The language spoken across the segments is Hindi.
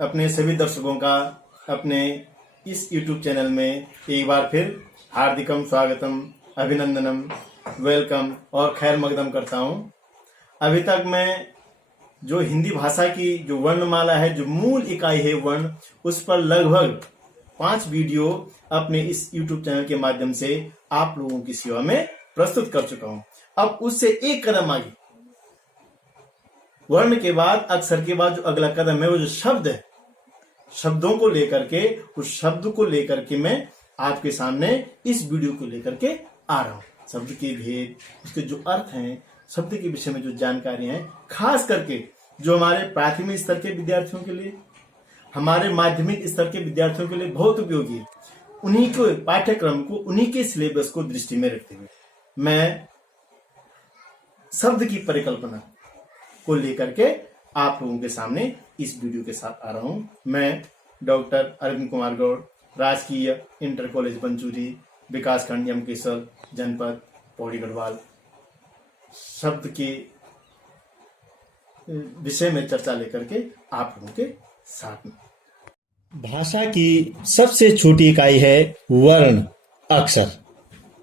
अपने सभी दर्शकों का अपने इस YouTube चैनल में एक बार फिर हार्दिकम स्वागतम, अभिनंदनम, वेलकम और खैर मकदम करता हूं। अभी तक मैं जो हिंदी भाषा की जो वर्णमाला है, जो मूल इकाई है वर्ण, उस पर लगभग 5 वीडियो अपने इस YouTube चैनल के माध्यम से आप लोगों की सेवा में प्रस्तुत कर चुका हूं। अब उससे एक कदम आगे, वर्ण के बाद, अक्षर के बाद जो अगला कदम है वो जो शब्द है, शब्दों को लेकर के, उस शब्द को लेकर के मैं आपके सामने इस वीडियो को लेकर के आ रहा हूं। शब्द के भेद, उसके जो अर्थ हैं, शब्द के विषय में जो जानकारी है, खास करके जो हमारे प्राथमिक स्तर के विद्यार्थियों के लिए, हमारे माध्यमिक स्तर के विद्यार्थियों के लिए बहुत उपयोगी है। उन्हीं के पाठ्यक्रम को, उन्हीं के सिलेबस को दृष्टि में रखते हुए मैं शब्द की परिकल्पना को लेकर के आप लोगों के सामने इस वीडियो के साथ आ रहा हूं। मैं डॉक्टर अरविंद कुमार गौड़, राजकीय इंटर कॉलेज बंचूरी, विकासखंड यमकेश्वर, जनपद पौड़ी गढ़वाल, शब्द के विषय में चर्चा लेकर के आप लोगों के साथ में। भाषा की सबसे छोटी इकाई है वर्ण, अक्षर,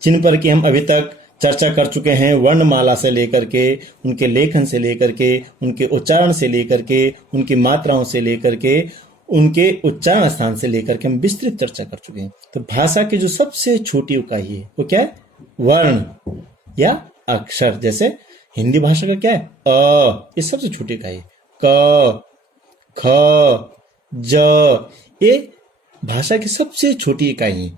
जिन पर कि हम अभी तक चर्चा कर चुके हैं। वर्णमाला से लेकर के, उनके लेखन से लेकर के, उनके उच्चारण से लेकर के, उनकी मात्राओं से लेकर के, उनके उच्चारण स्थान से लेकर के हम विस्तृत चर्चा कर चुके हैं। तो भाषा की जो सबसे छोटी इकाई है वो क्या है? वर्ण या अक्षर। जैसे हिंदी भाषा का क्या है? अ, ये सबसे छोटी इकाई है। क, ख, ज, ये भाषा की सबसे छोटी इकाई है।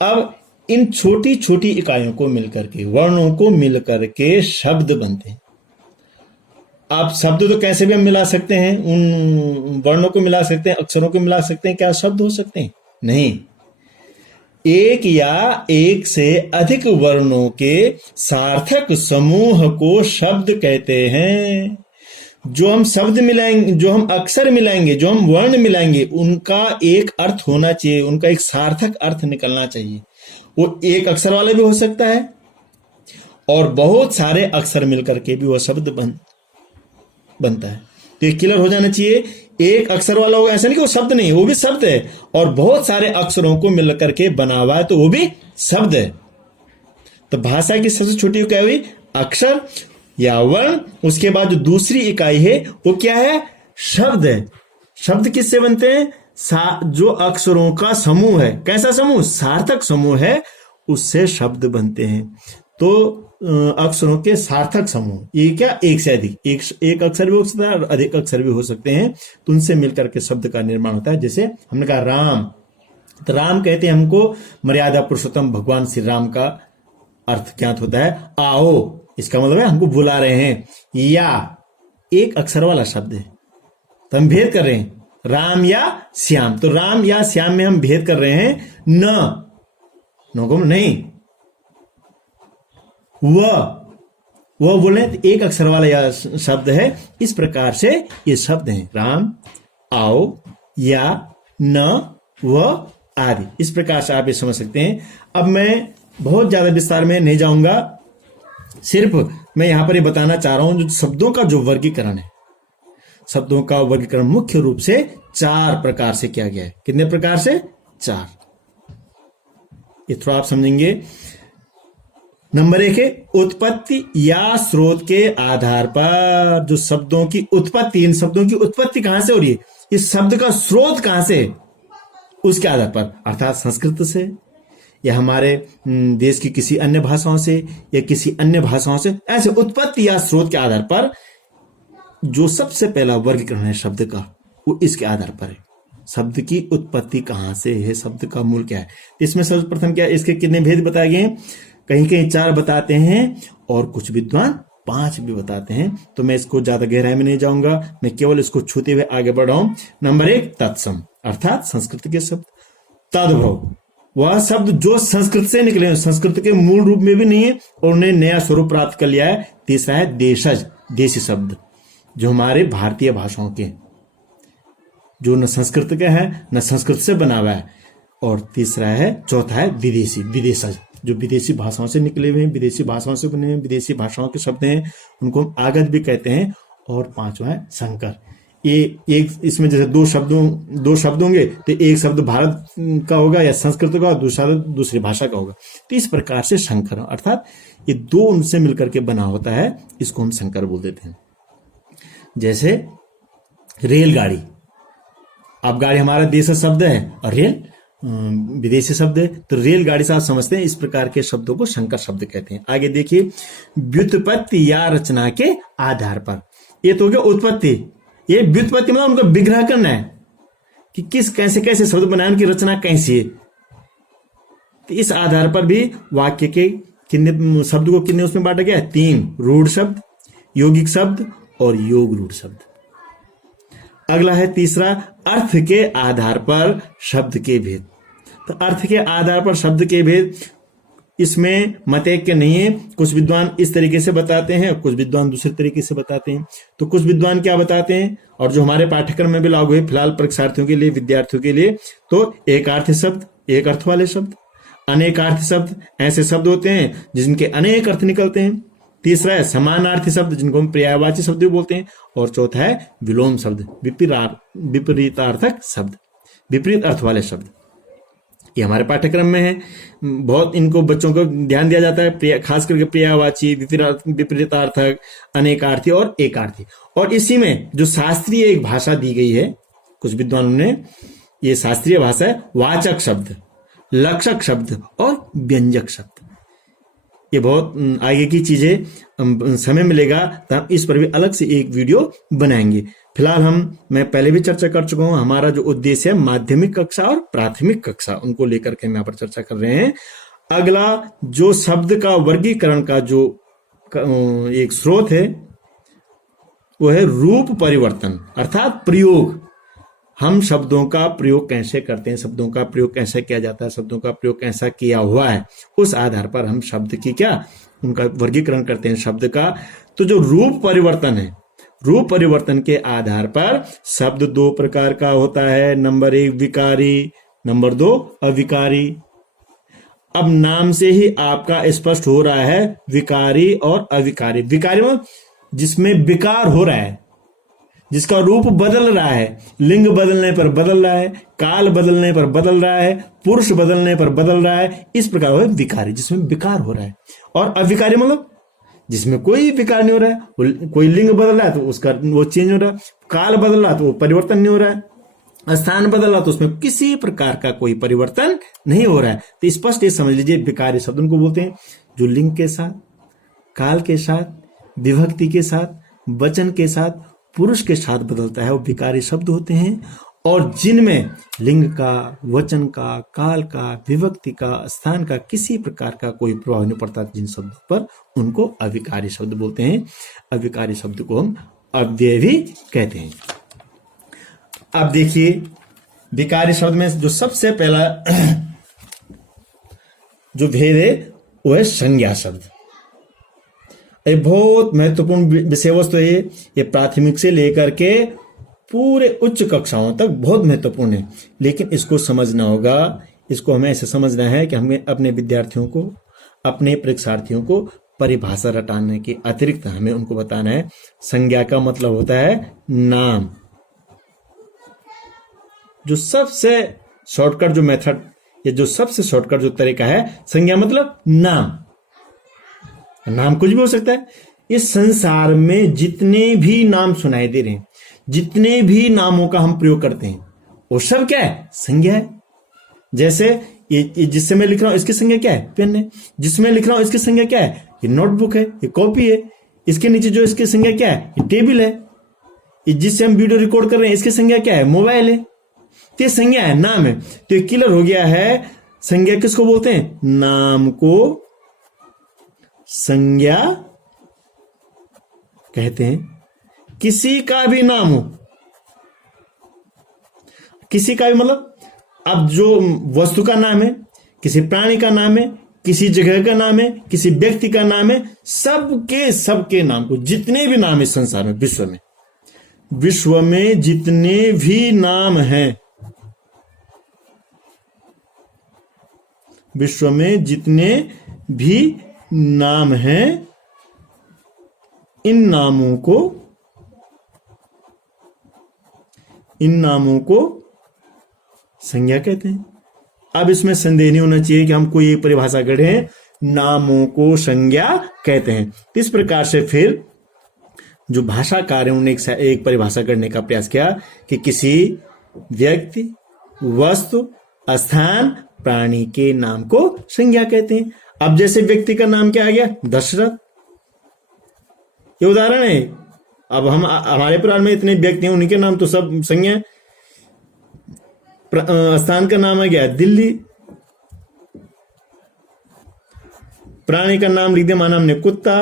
अब इन छोटी छोटी इकाइयों को मिलकर के, वर्णों को मिलकर के शब्द बनते हैं। आप शब्द तो कैसे भी हम मिला सकते हैं, उन वर्णों को मिला सकते हैं, अक्षरों को मिला सकते हैं, क्या शब्द हो सकते हैं? नहीं। एक या एक से अधिक वर्णों के सार्थक समूह को शब्द कहते हैं। जो हम शब्द मिलाएंगे, जो हम अक्षर मिलाएंगे, जो हम वर्ण मिलाएंगे, उनका एक अर्थ होना चाहिए, उनका एक सार्थक अर्थ निकलना चाहिए। वो एक अक्षर वाला भी हो सकता है और बहुत सारे अक्षर मिलकर के भी वो शब्द बनता है। तो ये क्लियर हो जाना चाहिए। एक अक्षर वाला होगा, ऐसा नहीं कि वो शब्द नहीं, वो भी शब्द है, और बहुत सारे अक्षरों को मिलकर के बना हुआ है तो वो भी शब्द है। तो भाषा की सबसे छोटी इकाई हुई अक्षर या वर्ण। उसके बाद जो दूसरी इकाई है वो क्या है? शब्द है। शब्द किससे बनते हैं? जो अक्षरों का समूह है। कैसा समूह? सार्थक समूह है, उससे शब्द बनते हैं। तो अक्षरों के सार्थक समूह, ये क्या? एक से अधिक, एक अक्षर भी हो सकता है और अधिक अक्षर भी हो सकते हैं, तो उनसे मिलकर के शब्द का निर्माण होता है। जैसे हमने कहा राम, तो राम कहते हैं हमको मर्यादा पुरुषोत्तम भगवान श्री राम का अर्थ ज्ञात होता है। आओ, इसका मतलब है हमको बुला रहे हैं। या एक अक्षर वाला शब्द है, तो हम भेद कर रहे हैं राम या श्याम। तो राम या श्याम में हम भेद कर रहे हैं। नो को नहीं, वह बोले तो एक अक्षर वाला यह शब्द है। इस प्रकार से ये शब्द हैं राम, आओ, या, न, व आदि। इस प्रकार से आप ये समझ सकते हैं। अब मैं बहुत ज्यादा विस्तार में नहीं जाऊंगा, सिर्फ मैं यहां पर ये बताना चाह रहा हूं जो शब्दों का जो वर्गीकरण है। शब्दों का वर्गीकरण मुख्य रूप से 4 प्रकार से किया गया है। कितने प्रकार से? 4। ये थोड़ा आप समझेंगे। नंबर 1 है उत्पत्ति या स्रोत के आधार पर। जो शब्दों की उत्पत्ति, इन शब्दों की उत्पत्ति कहां से हो रही है, इस शब्द का स्रोत कहां से, उसके आधार पर, अर्थात संस्कृत से या हमारे देश की किसी अन्य भाषाओं से या किसी अन्य भाषाओं से। ऐसे उत्पत्ति या स्रोत के आधार पर जो सबसे पहला वर्गीकरण है शब्द का, वो इसके आधार पर है। शब्द की उत्पत्ति कहां से है, शब्द का मूल क्या है। इसमें सर्वप्रथम क्या है, इसके कितने भेद बताए गए? कहीं कहीं 4 बताते हैं और कुछ विद्वान 5 भी बताते हैं। तो मैं इसको ज्यादा गहराई में नहीं जाऊंगा, मैं केवल इसको छूते हुए आगे बढ़ रहा हूं। नंबर 1 तत्सम, अर्थात संस्कृत के शब्द। तद्भव, वह शब्द जो संस्कृत से निकले हैं, संस्कृत के मूल रूप में भी नहीं है और उन्हें नया स्वरूप प्राप्त कर लिया है। तीसरा है देशज, देशी शब्द, जो हमारे भारतीय भाषाओं के, जो न संस्कृत के है न संस्कृत से बना हुआ है। और तीसरा है, चौथा है विदेशी, विदेशज, जो विदेशी भाषाओं से निकले हुए हैं, विदेशी भाषाओं से बने हैं, विदेशी भाषाओं के शब्द हैं, उनको हम आगत भी कहते हैं। और 5वां है संकर। ये एक इसमें जैसे दो शब्द होंगे तो एक शब्द भारत का होगा या संस्कृत का, दूसरा दूसरी भाषा का होगा। तो इस प्रकार से संकर, अर्थात ये दो उनसे मिलकर के बना होता है, इसको हम संकर बोल देते हैं। जैसे रेलगाड़ी, अब गाड़ी हमारा देश शब्द है और रेल विदेशी शब्द है, तो रेलगाड़ी से आप समझते हैं। इस प्रकार के शब्दों को संकर शब्द कहते हैं। आगे देखिए, व्युत्पत्ति या रचना के आधार पर, ये तो हो गया उत्पत्ति। ये व्युत्पत्ति मतलब उनको विग्रह करना है कि किस कैसे कैसे शब्द बनाए, उनकी रचना कैसी है। तो इस आधार पर भी वाक्य के कितने शब्द को कितने उसमें बांटा गया है? 3, रूढ़ शब्द, यौगिक शब्द और योग रूढ़ शब्द। अगला है तीसरा, अर्थ के आधार पर शब्द के भेद। तो अर्थ के आधार पर शब्द के भेद, इसमें मत एक के नहीं है। कुछ विद्वान इस तरीके से बताते हैं और कुछ विद्वान दूसरे तरीके से बताते हैं। तो कुछ विद्वान क्या बताते हैं, और जो हमारे पाठ्यक्रम में भी लागू है फिलहाल परीक्षार्थियों के लिए, विद्यार्थियों के लिए, तो एक अर्थ शब्द, एक अर्थ वाले शब्द, अनेकार्थ शब्द, ऐसे शब्द होते हैं जिनके अनेक अर्थ निकलते हैं। तीसरा है समानार्थी शब्द, जिनको हम पर्यायवाची शब्द भी बोलते हैं। और चौथा है विलोम शब्द, विपरीतार्थक शब्द, विपरीत अर्थ वाले शब्द। ये हमारे पाठ्यक्रम में है, बहुत इनको बच्चों को ध्यान दिया जाता है, खास करके पर्यायवाची, विपरीतार्थक, अनेकार्थी और एकार्थी। और इसी में जो शास्त्रीय एक भाषा दी गई है कुछ विद्वानों ने, ये शास्त्रीय भाषा है वाचक शब्द, लक्षक शब्द और व्यंजक शब्द। ये बहुत आगे की चीजें, समय मिलेगा तो हम इस पर भी अलग से एक वीडियो बनाएंगे। फिलहाल मैं पहले भी चर्चा कर चुका हूं, हमारा जो उद्देश्य है माध्यमिक कक्षा और प्राथमिक कक्षा, उनको लेकर के हम यहाँ पर चर्चा कर रहे हैं। अगला जो शब्द का वर्गीकरण का जो एक स्रोत है वो है रूप परिवर्तन, अर्थात प्रयोग। हम शब्दों का प्रयोग कैसे करते हैं, शब्दों का प्रयोग कैसे किया जाता है, शब्दों का प्रयोग कैसा किया हुआ है, उस आधार पर हम शब्द की उनका वर्गीकरण करते हैं शब्द का। तो जो रूप परिवर्तन है, रूप परिवर्तन के आधार पर शब्द 2 प्रकार का होता है। नंबर 1 विकारी, नंबर 2 अविकारी। अब नाम से ही आपका स्पष्ट हो रहा है विकारी और अविकारी। विकारी मतलब जिसमें विकार हो रहा है, जिसका रूप बदल रहा है, लिंग बदलने पर बदल रहा है, काल बदलने पर बदल रहा है, पुरुष बदलने पर बदल रहा है, इस प्रकार है विकारी, जिसमें विकार हो रहा है। और अविकारी मतलब जिसमें कोई विकार नहीं हो रहा है, कोई लिंग बदल रहा है तो उसका वो चेंज हो रहा है, काल बदल रहा है तो वो परिवर्तन नहीं हो रहा है, स्थान बदल रहा तो उसमें किसी प्रकार का कोई परिवर्तन नहीं हो रहा है। तो स्पष्ट ये समझ लीजिए, विकारी शब्द उनको बोलते हैं जो लिंग के साथ, काल के साथ, विभक्ति के साथ, वचन के साथ, पुरुष के साथ बदलता है, वो विकारी शब्द होते हैं। और जिनमें लिंग का, वचन का, काल का, विभक्ति का, स्थान का किसी प्रकार का कोई प्रभाव नहीं पड़ता जिन शब्दों पर, उनको अविकारी शब्द बोलते हैं। अविकारी शब्द को हम अव्यय भी कहते हैं। अब देखिए, विकारी शब्द में जो सबसे पहला जो भेद है वो है संज्ञा शब्द। ये बहुत महत्वपूर्ण विषय वस्तु है। ये प्राथमिक से लेकर के पूरे उच्च कक्षाओं तक बहुत महत्वपूर्ण है, लेकिन इसको समझना होगा। इसको हमें ऐसे समझना है कि हमें अपने विद्यार्थियों को, अपने परीक्षार्थियों को परिभाषा रटाने के अतिरिक्त हमें उनको बताना है संज्ञा का मतलब होता है नाम। जो सबसे शॉर्टकट जो मेथड, ये जो सबसे शॉर्टकट जो तरीका है, संज्ञा मतलब नाम। नाम कुछ भी हो सकता है। इस संसार में जितने भी नाम सुनाई दे रहे हैं, जितने भी नामों का हम प्रयोग करते हैं, वो सब क्या है? संज्ञा है। जैसे ये जिससे मैं लिख रहा हूं इसकी संज्ञा क्या है? पेन है। जिसमें लिख रहा हूं इसकी संज्ञा क्या है? ये नोटबुक है, ये कॉपी है। इसके नीचे जो इसकी संज्ञा क्या है? ये टेबल है। ये जिससे हम वीडियो रिकॉर्ड कर रहे हैं इसकी संज्ञा क्या है? मोबाइल है। तो ये संज्ञा है, नाम है। तो ये क्लियर हो गया है। संज्ञा किसको बोलते हैं? नाम को संज्ञा कहते हैं। किसी का भी नाम हो, किसी का भी मतलब, अब जो वस्तु का नाम है, किसी प्राणी का नाम है, किसी जगह का नाम है, किसी व्यक्ति का नाम है, सबके नाम को, जितने भी नाम है संसार में, विश्व में जितने भी नाम हैं, विश्व में जितने भी नाम हैं, इन नामों को इन नामों को संज्ञा कहते हैं। अब इसमें संदेह नहीं होना चाहिए कि हम कोई परिभाषा गढ़े, नामों को संज्ञा कहते हैं। इस प्रकार से फिर जो भाषाकार है उन्होंने एक परिभाषा करने का प्रयास किया कि किसी व्यक्ति, वस्तु, स्थान, प्राणी के नाम को संज्ञा कहते हैं। अब जैसे व्यक्ति का नाम क्या आ गया, दशरथ, ये उदाहरण है। अब हम हमारे पुराण में इतने व्यक्ति हैं, उनके नाम तो सब संज्ञा है। स्थान का नाम आ गया दिल्ली, प्राणी का नाम लिख दिया माना हमने कुत्ता,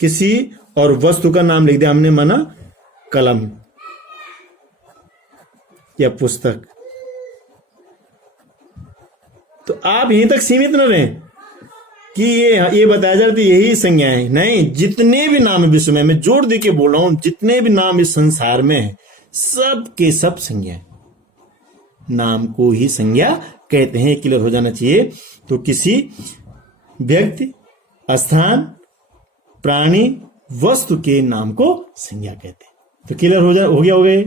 किसी और वस्तु का नाम लिख दिया हमने माना कलम या पुस्तक। तो आप यहीं तक सीमित न रहें कि ये बताया जाए तो यही संज्ञा है, नहीं, जितने भी नाम विश्व में, मैं जोर दे के बोल रहा हूं, जितने भी नाम इस संसार में है सब के सब संज्ञा है, नाम को ही संज्ञा कहते हैं। क्लियर हो जाना चाहिए। तो किसी व्यक्ति, स्थान, प्राणी, वस्तु के नाम को संज्ञा कहते हैं। तो क्लियर हो गया।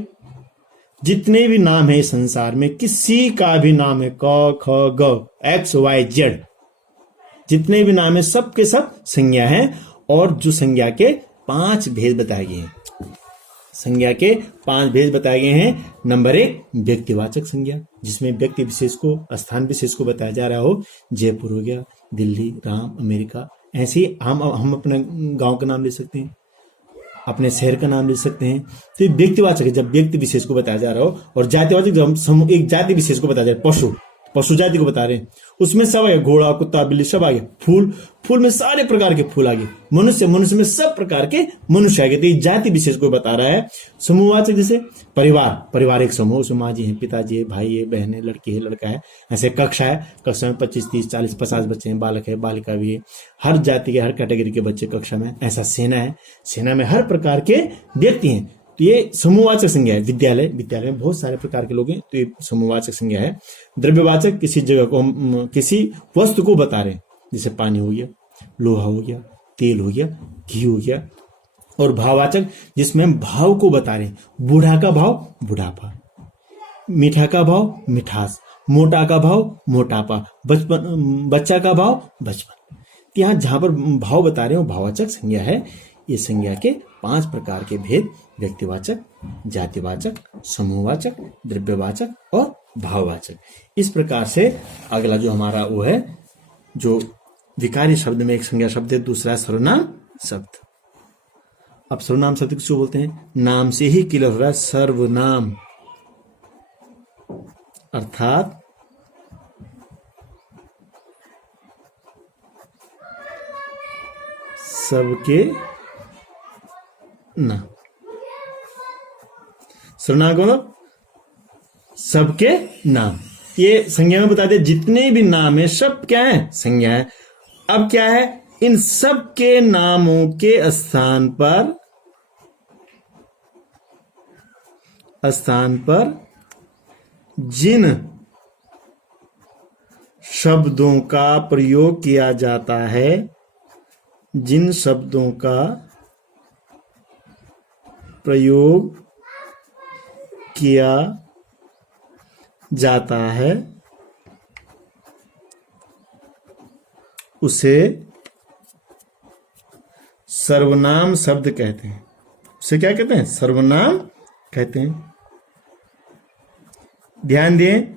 जितने भी नाम है संसार में, किसी का भी नाम है, क ख ग एक्स वाई जेड, जितने भी नाम है सब के सब संज्ञा है। और जो संज्ञा के 5 भेद बताए गए हैं, संज्ञा के 5 भेद बताए गए हैं। नंबर 1 व्यक्तिवाचक संज्ञा, जिसमें व्यक्ति विशेष को, स्थान विशेष को बताया जा रहा हो, जयपुर हो गया, दिल्ली, राम, अमेरिका। ऐसे ही हम अपने गांव का नाम ले सकते हैं, अपने शहर का नाम ले सकते हैं। तो ये व्यक्तिवाचक है जब व्यक्ति विशेष को बताया जा रहा हो। और जातिवाचक जब हम एक जाति विशेष को बताया जा रहा है, पशु जाति को बता रहे हैं, उसमें सब आ गया, घोड़ा, कुत्ता, बिल्ली सब आ गया। फूल में सारे प्रकार के फूल आ गए। मनुष्य में सब प्रकार के मनुष्य आ गए। तो ये जाति विशेष को बता रहा है। समूहवाचक जैसे परिवार एक समूह, उसमें माँ जी है, पिताजी है, भाई है, बहन है, लड़की है, लड़का है। ऐसे कक्षा है, कक्षा में 25, 30, 40, 50 बच्चे हैं, बालक है, बालिका भी है। हर जाति के, हर कैटेगरी के बच्चे कक्षा में। ऐसा सेना है, सेना में हर प्रकार के व्यक्ति हैं। तो ये समूहवाचक संज्ञा है। विद्यालय में बहुत सारे प्रकार के लोग हैं, तो ये समूहवाचक संज्ञा है। द्रव्यवाचक किसी जगह को हम किसी वस्तु को बता रहे हैं, जैसे पानी हो गया, लोहा हो गया, तेल हो गया, घी हो गया। और भाववाचक जिसमें हम भाव को बता रहे हैं, बूढ़ा का भाव बुढ़ापा, मीठा का भाव मिठास, मोटा का भाव मोटापा, बच्चा का भाव बचपन। यहाँ जहां पर भाव बता रहे हैं वो भाववाचक संज्ञा है। ये संज्ञा के 5 प्रकार के भेद, व्यक्तिवाचक, जातिवाचक, समूहवाचक, द्रव्यवाचक और भाववाचक। इस प्रकार से अगला जो हमारा वो है, जो विकारी शब्द में एक संज्ञा शब्द है, दूसरा है सर्वनाम शब्द। अब सर्वनाम शब्द किसको बोलते हैं? नाम से ही क्लियर हो रहा है, सर्वनाम अर्थात सबके नाम। सर्वनाम को सबके नाम, ये संज्ञा में बता दे, जितने भी नाम है सब क्या है? संज्ञा है। अब क्या है? इन सब के नामों के स्थान पर जिन शब्दों का प्रयोग किया जाता है, जिन शब्दों का प्रयोग किया जाता है उसे सर्वनाम शब्द कहते हैं। उसे क्या कहते हैं? सर्वनाम कहते हैं। ध्यान दें,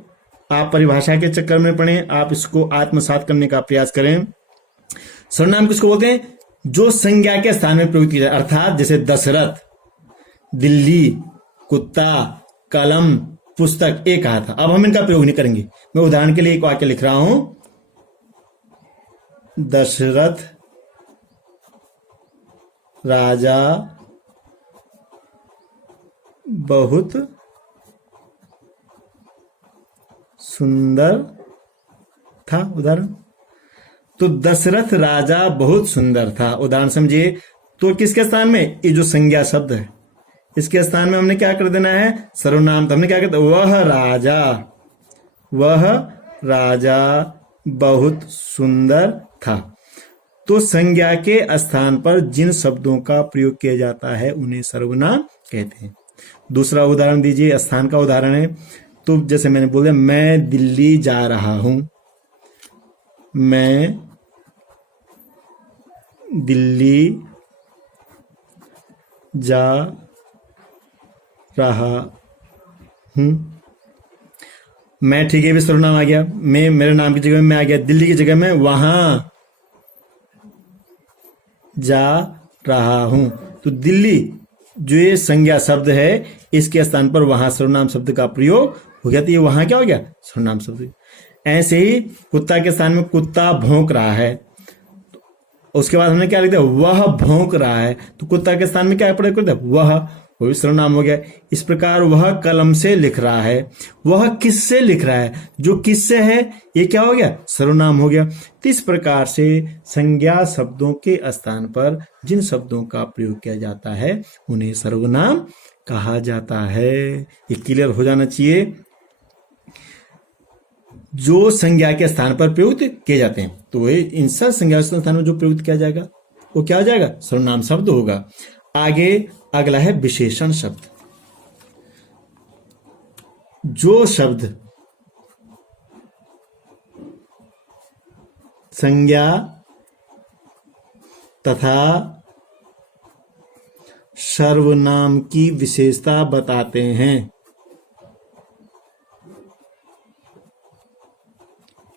आप परिभाषा के चक्कर में पढ़ें, आप इसको आत्मसात करने का प्रयास करें। सर्वनाम किसको बोलते हैं? जो संज्ञा के स्थान में प्रयोग किया जाए, अर्थात जैसे दशरथ, दिल्ली, कुत्ता, कलम, पुस्तक, एक कहा था। अब हम इनका प्रयोग नहीं करेंगे। मैं उदाहरण के लिए एक वाक्य लिख रहा हूं, दशरथ राजा बहुत सुंदर था। उदाहरण, तो दशरथ राजा बहुत सुंदर था, उदाहरण समझिए। तो किसके स्थान में? ये जो संज्ञा शब्द है, इसके स्थान में हमने क्या कर देना है? सर्वनाम। तो हमने क्या कहते? वह राजा बहुत सुंदर था। तो संज्ञा के स्थान पर जिन शब्दों का प्रयोग किया जाता है उन्हें सर्वनाम कहते हैं। दूसरा उदाहरण दीजिए, स्थान का उदाहरण है। तो जैसे मैंने बोला, मैं दिल्ली जा रहा हूं, मैं दिल्ली जा रहा हूं। मैं, ठीक है, भी सर्वनाम आ गया। मैं, मेरे नाम की जगह में मैं आ गया, दिल्ली की जगह में वहां जा रहा हूं। तो दिल्ली जो ये संज्ञा शब्द है, इसके स्थान पर वहां सर्वनाम शब्द का प्रयोग हो गया, तो ये वहां क्या हो गया, सर्वनाम शब्द। ऐसे ही कुत्ता के स्थान में कुत्ता भौंक रहा है, उसके बाद हमने क्या लिख दिया, वह भौंक रहा है, तो कुत्ता के स्थान में क्या प्रयोग कर दिया, वह, वो भी सर्वनाम हो गया। इस प्रकार वह कलम से लिख रहा है, वह किससे लिख रहा है, जो किससे है ये क्या हो गया, सर्वनाम हो गया। तो इस प्रकार से संज्ञा शब्दों के स्थान पर जिन शब्दों का प्रयोग किया जाता है उन्हें सर्वनाम कहा जाता है। ये क्लियर हो जाना चाहिए। जो संज्ञा के स्थान पर प्रयुक्त किए जाते हैं, तो वे इन सब संज्ञा के स्थान में जो प्रयुक्त किया जाएगा वो क्या हो जाएगा, सर्वनाम शब्द होगा। आगे अगला है विशेषण शब्द। जो शब्द संज्ञा तथा सर्वनाम की विशेषता बताते हैं,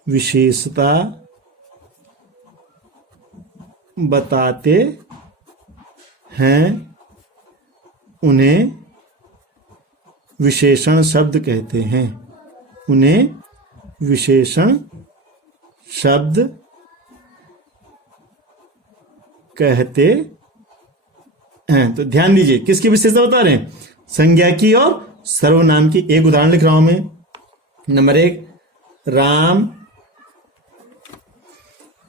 विशेषता बताते हैं, उन्हें विशेषण शब्द कहते हैं, उन्हें विशेषण शब्द कहते हैं। तो ध्यान दीजिए, किसकी विशेषता बता रहे हैं, संज्ञा की और सर्वनाम की। एक उदाहरण लिख रहा हूं मैं। नंबर 1, राम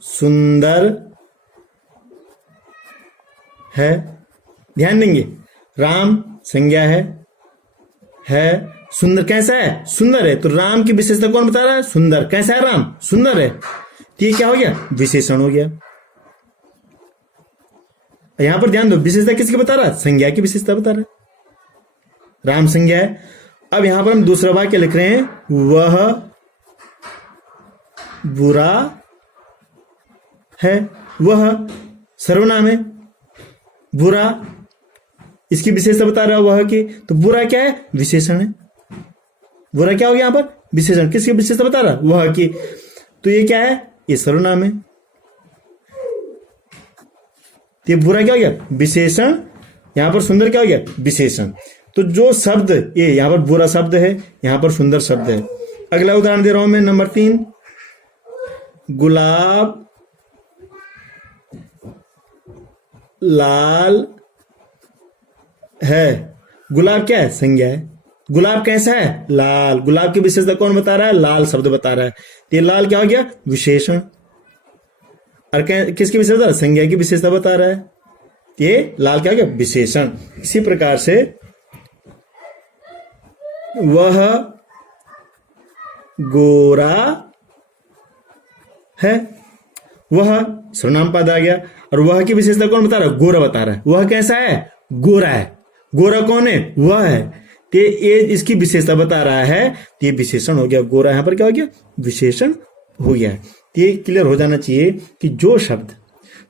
सुंदर है। ध्यान देंगे, राम संज्ञा है, सुंदर कैसा है, सुंदर है। तो राम की विशेषता कौन बता रहा है, सुंदर। कैसा है राम, सुंदर है। तो ये क्या हो गया, विशेषण हो गया। यहां पर ध्यान दो, विशेषता किसकी बता रहा है, संज्ञा की विशेषता बता रहा है, राम संज्ञा है। अब यहां पर हम दूसरा वाक्य लिख रहे हैं, वह बुरा है। वह सर्वनाम है, बुरा इसकी विशेषता बता रहा है वह की। तो बुरा क्या है, विशेषण है। बुरा क्या हो गया यहां पर, विशेषण। किसकी विशेषता बता रहा है, वह की। तो ये क्या है, ये सर्वनाम है। तो ये बुरा क्या हो गया, विशेषण। यहां पर सुंदर क्या हो गया, विशेषण। तो जो शब्द, ये यहां पर बुरा शब्द है, यहां पर सुंदर शब्द है। अगला उदाहरण दे रहा हूं मैं, नंबर 3, गुलाब लाल है। गुलाब क्या है, संज्ञा है। गुलाब कैसा है, लाल। गुलाब की विशेषता कौन बता रहा है, लाल शब्द बता रहा है। तो ये लाल क्या हो गया, विशेषण। और किसकी विशेषता, संज्ञा की विशेषता बता रहा है। ये लाल क्या हो गया, विशेषण। इसी प्रकार से वह गोरा है, वह सर्वनाम पद आ गया। और वह की विशेषता कौन बता रहा है, गोरा बता रहा है। वह कैसा है, गोरा है। गोरा कौन है, वह है। तो ये इसकी विशेषता बता रहा है, तो ये विशेषण हो गया। गोरा यहां पर क्या हो गया, विशेषण हो गया। तो ये क्लियर हो जाना चाहिए कि जो शब्द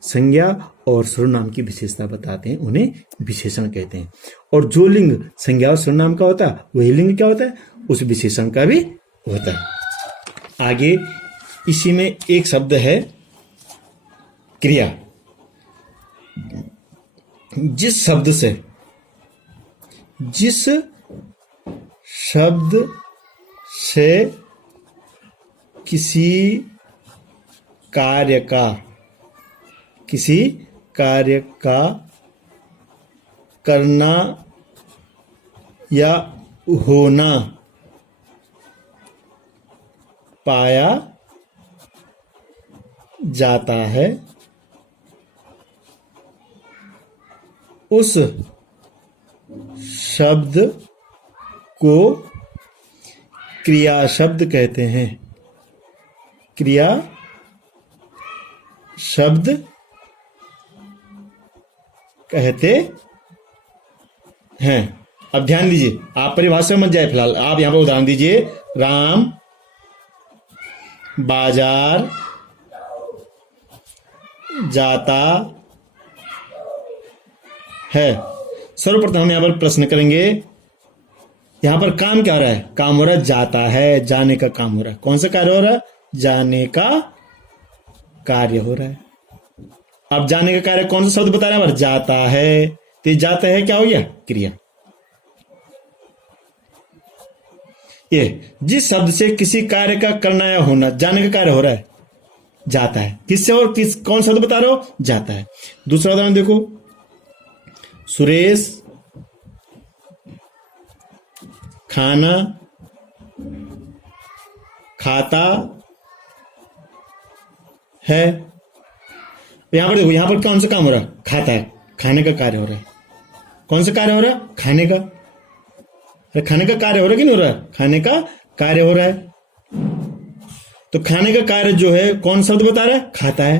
संज्ञा और सर्वनाम की विशेषता बताते हैं उन्हें विशेषण कहते हैं। और जो लिंग संज्ञा और सर्वनाम का होता है वही लिंग क्या होता है, उस विशेषण का भी होता है। आगे इसी में एक शब्द है क्रिया। जिस शब्द से किसी कार्य का करना या होना पाया जाता है, उस शब्द को क्रिया शब्द कहते हैं। क्रिया शब्द कहते हैं। अब ध्यान दीजिए, आप परिभाषा में मत जाए फिलहाल, आप यहां पर उदाहरण दीजिए। राम बाजार जाता है। सर्वप्रथम हम यहां पर प्रश्न करेंगे, यहां पर काम क्या हो रहा है? काम हो रहा है जाता है, जाने का काम हो रहा है। कौन सा कार्य हो रहा है? जाने का कार्य हो रहा है। अब जाने का कार्य कौन सा शब्द बता रहे हैं? जाता है। तो जाता है क्या हो गया? क्रिया। ये जिस शब्द से किसी कार्य का करना या होना, जाने का कार्य हो रहा है, जाता है। किससे और किस कौन शब्द बता रहे हो? जाता है। दूसरा उदाहरण देखो, सुरेश खाना खाता है। यहां पर देखो, यहां पर कौन सा काम हो रहा है? खाता है, खाने का कार्य हो रहा है। कौन सा कार्य हो रहा है? खाने का। अरे खाने का कार्य हो रहा है कि नहीं हो रहा है? खाने का कार्य हो रहा है। तो खाने का कार्य जो है कौन शब्द बता रहा है? खाता है।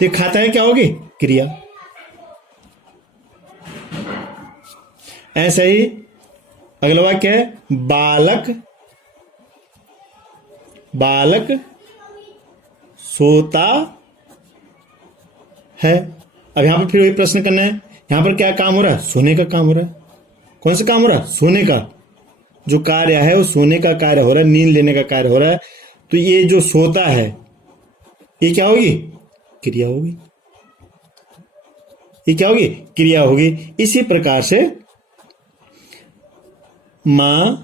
तो खाता है क्या होगी? क्रिया। ऐसा ही अगला वाक्य है, बालक सोता है। अब यहां पर फिर वही प्रश्न करना है, यहां पर क्या काम हो रहा है? सोने का काम हो रहा है। कौन सा काम हो रहा है? सोने का। जो कार्य है वो सोने का कार्य हो रहा है, नींद लेने का कार्य हो रहा है। तो ये जो सोता है, ये क्या होगी? क्रिया होगी। ये क्या होगी? क्रिया होगी। इसी प्रकार से मां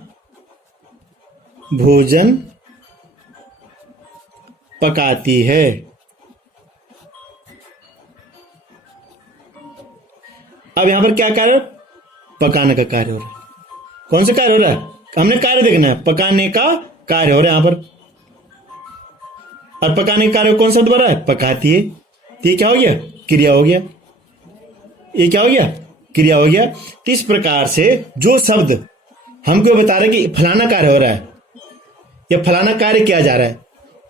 भोजन पकाती है। अब यहां पर क्या कार्य? पकाने का कार्य हो रहा है। कौन सा कार्य हो रहा है? हमने कार्य देखना है, पकाने का कार्य हो रहा है यहां पर। और पकाने का कार्य कौन सा शब्द बना है? पकाती है। तो ये क्या हो गया? क्रिया हो गया। ये क्या हो गया? क्रिया हो गया। तो इस प्रकार से जो शब्द हमको बता रहा है कि फलाना कार्य हो रहा है या फलाना कार्य किया जा रहा है,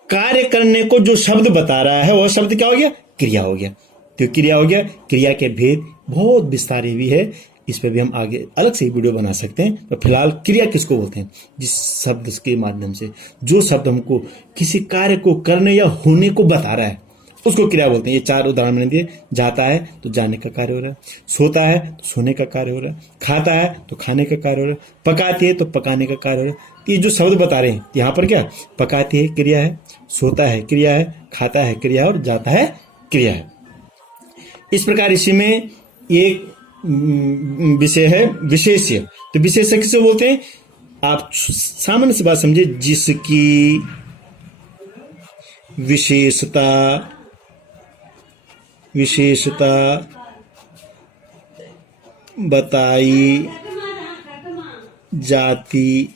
कार्य करने को जो शब्द बता रहा है वह शब्द क्या हो गया? क्रिया हो गया। तो क्रिया हो गया। क्रिया के भेद बहुत विस्तार भी है, इस पे भी हम आगे अलग से वीडियो बना सकते हैं। पर फिलहाल क्रिया किसको बोलते हैं? जिस शब्द के माध्यम से जो शब्द हमको किसी कार्य को करने या होने को बता रहा है उसको क्रिया बोलते हैं। ये 4 उदाहरण मैंने दिए। जाता है तो जाने का कार्य हो रहा है, सोता है तो सोने का कार्य हो रहा है, खाता है तो खाने का कार्य हो रहा है, पकाती है तो पकाने का कार्य हो रहा है। ये जो शब्द बता रहे हैं यहाँ पर क्या? पकाती है क्रिया है, सोता है क्रिया है, खाता है क्रिया है और जाता है क्रिया है। इस प्रकार इसी में एक विषय है विशेष्य। तो विशेष्य किसे बोलते हैं? आप सामान्य सी बात समझे, जिसकी विशेषता बताई जाती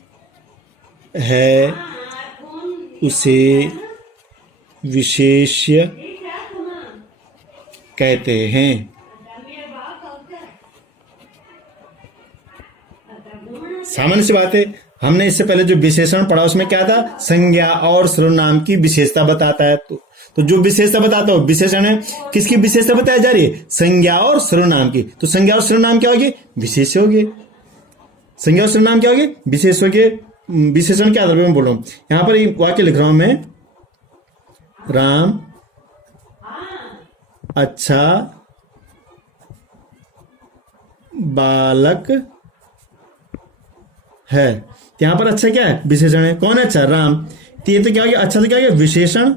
है उसे विशेष्य कहते हैं। सामान्य सी बात है। हमने इससे पहले जो विशेषण पढ़ा उसमें क्या था? संज्ञा और सर्वनाम की विशेषता बताता है। तो जो विशेषता बताता है विशेषण है। किसकी विशेषता बताई जा रही है? संज्ञा और सर्वनाम की। तो संज्ञा और सर्वनाम क्या होगी? विशेष होगी। संज्ञा और सर्वनाम क्या होगी? विशेष होगी। विशेषण क्या मैं बोल रहा हूं यहां पर एक वाक्य लिख रहा हूं मैं, राम अच्छा बालक है। यहां पर अच्छा क्या है? विशेषण है। कौन है अच्छा? राम। तो ये तो क्या हो गया? अच्छा तो क्या हो गया? विशेषण।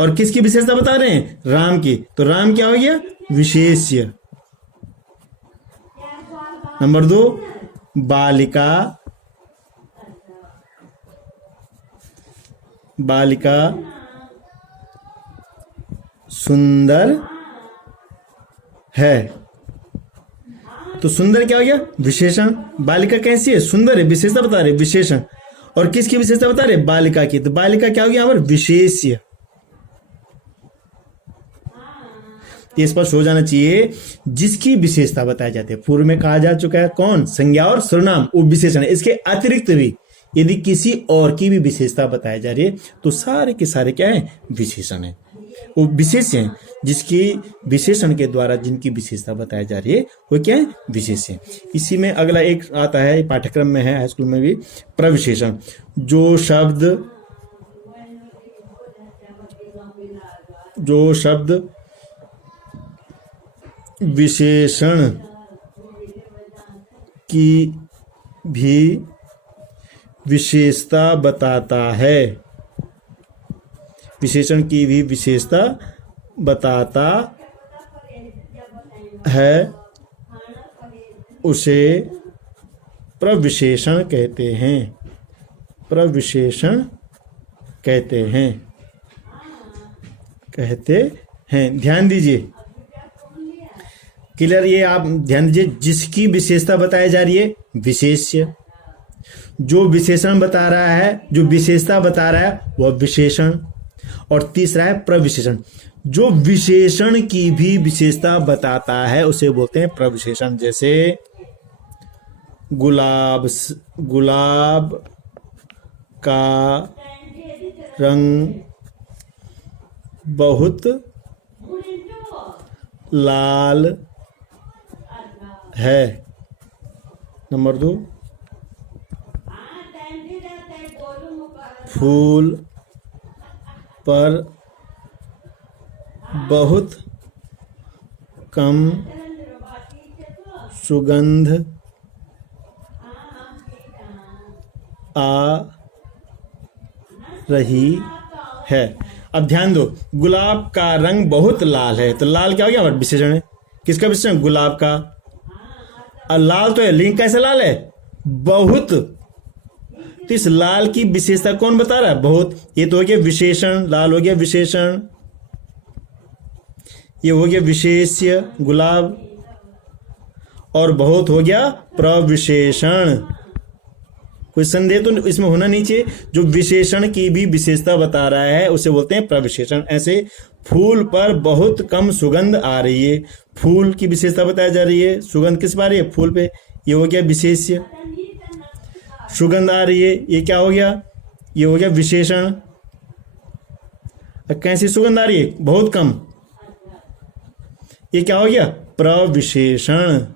और किसकी विशेषता बता रहे हैं? राम की। तो राम क्या हो गया? विशेष्य। नंबर 2, बालिका सुंदर है। तो सुंदर क्या हो गया? विशेषण। बालिका कैसी है? सुंदर है। विशेषता बता रहे विशेषण। और किसकी विशेषता बता रहे? बालिका की। तो बालिका क्या हो गया? यहाँ पर विशेष्य। ये स्पष्ट हो जाना चाहिए। जिसकी विशेषता बताई जाती है, पूर्व में कहा जा चुका है कौन? संज्ञा और सर्वनाम वो विशेषण है। इसके अतिरिक्त भी यदि किसी और की भी विशेषता बताई जा रही है तो सारे के सारे क्या है? विशेषण है। वो विशेष्य हैं, जिसकी विशेषण के द्वारा जिनकी विशेषता बताई जा रही है वो क्या है, विशेष्य है। इसी में अगला एक आता है, पाठ्यक्रम में है हाई स्कूल में भी, प्रविशेषण। जो शब्द विशेषण की भी विशेषता बताता है, विशेषण की भी विशेषता बताता है, उसे प्रविशेषण कहते हैं, प्रविशेषण कहते हैं। ध्यान दीजिए, क्लियर, ये आप ध्यान दीजिए, जिसकी विशेषता बताई जा रही है विशेष्य, जो विशेषण बता रहा है, जो विशेषता बता रहा है वह विशेषण, और तीसरा है प्रविशेषण, जो विशेषण की भी विशेषता बताता है उसे बोलते हैं प्रविशेषण। जैसे गुलाब का रंग बहुत लाल है। नंबर 2, फूल पर बहुत कम सुगंध आ रही है। अब ध्यान दो, गुलाब का रंग बहुत लाल है, तो लाल क्या हो गया, विशेषण है। किसका विशेषण, गुलाब का। और लाल तो है, लेकिन कैसे लाल है, बहुत। तो इस लाल की विशेषता कौन बता रहा है, बहुत। ये तो हो गया विशेषण, लाल हो गया विशेषण, ये हो गया विशेष्य गुलाब, और बहुत हो गया प्रविशेषण। कोई संदेह तो इसमें होना नहीं चाहिए। जो विशेषण की भी विशेषता बता रहा है उसे बोलते हैं प्रविशेषण। ऐसे फूल पर बहुत कम सुगंध आ रही है, फूल की विशेषता बताई जा रही है, सुगंध किस पा रही है, फूल पे, ये हो गया विशेष्य। सुगंध आ रही है, ये क्या हो गया, ये हो गया विशेषण। कैसी सुगंध आ रही है, बहुत कम, ये क्या हो गया, प्रविशेषण।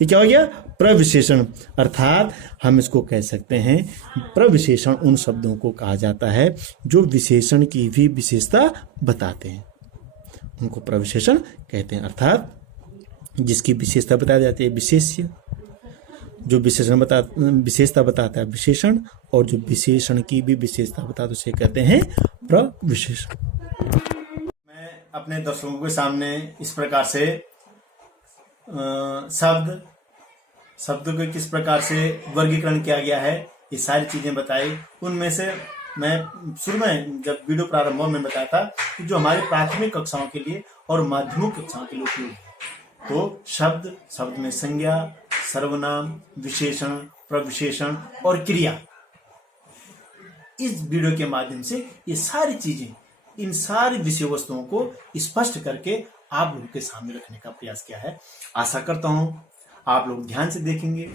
ये क्या हो गया, प्रविशेषण। अर्थात हम इसको कह सकते हैं, प्रविशेषण उन शब्दों को कहा जाता है जो विशेषण की भी विशेषता बताते हैं, उनको प्रविशेषण कहते हैं। अर्थात जिसकी विशेषता बताई जाती है विशेष्य, जो विशेषता बताता है विशेषण, और जो विशेषण की भी विशेषता बताता है उसे कहते हैं प्रविशेषण। मैं अपने दर्शकों के सामने इस प्रकार से शब्द को किस प्रकार से वर्गीकरण किया गया है, ये सारी चीजें बताई। उनमें से मैं शुरू में जब वीडियो प्रारंभ हुआ मैं बताया था कि जो हमारी प्राथमिक कक्षाओं के लिए और माध्यमिक कक्षाओं के लिए उपयोग है, तो शब्द में संज्ञा, सर्वनाम, विशेषण, प्रविशेषण और क्रिया। इस वीडियो के माध्यम से ये सारी चीजें, इन सारी विषय वस्तुओं को स्पष्ट करके आप लोगों के सामने रखने का प्रयास किया है। आशा करता हूं आप लोग ध्यान से देखेंगे,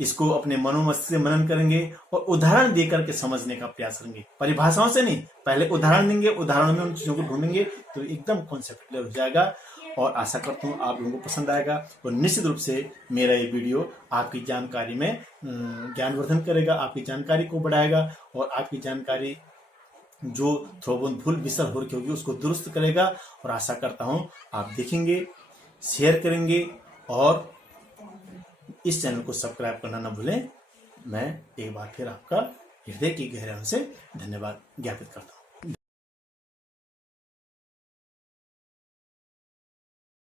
इसको अपने मनोमस्तिष्क से मनन करेंगे और उदाहरण देकर के समझने का प्रयास करेंगे। परिभाषाओं से नहीं, पहले उदाहरण देंगे, उदाहरण में उन चीजों को ढूंढेंगे तो एकदम कॉन्सेप्ट क्लियर हो जाएगा। और आशा करता हूँ आप लोगों को पसंद आएगा और निश्चित रूप से मेरा ये वीडियो आपकी जानकारी में ज्ञानवर्धन करेगा, आपकी जानकारी को बढ़ाएगा और आपकी जानकारी जो थोड़ा बहुत भूल विसर हो रही होगी उसको दुरुस्त करेगा। और आशा करता हूँ आप देखेंगे, शेयर करेंगे और इस चैनल को सब्सक्राइब करना ना भूलें। मैं एक बार फिर आपका हृदय की गहराइयों से धन्यवाद ज्ञापित करता हूँ।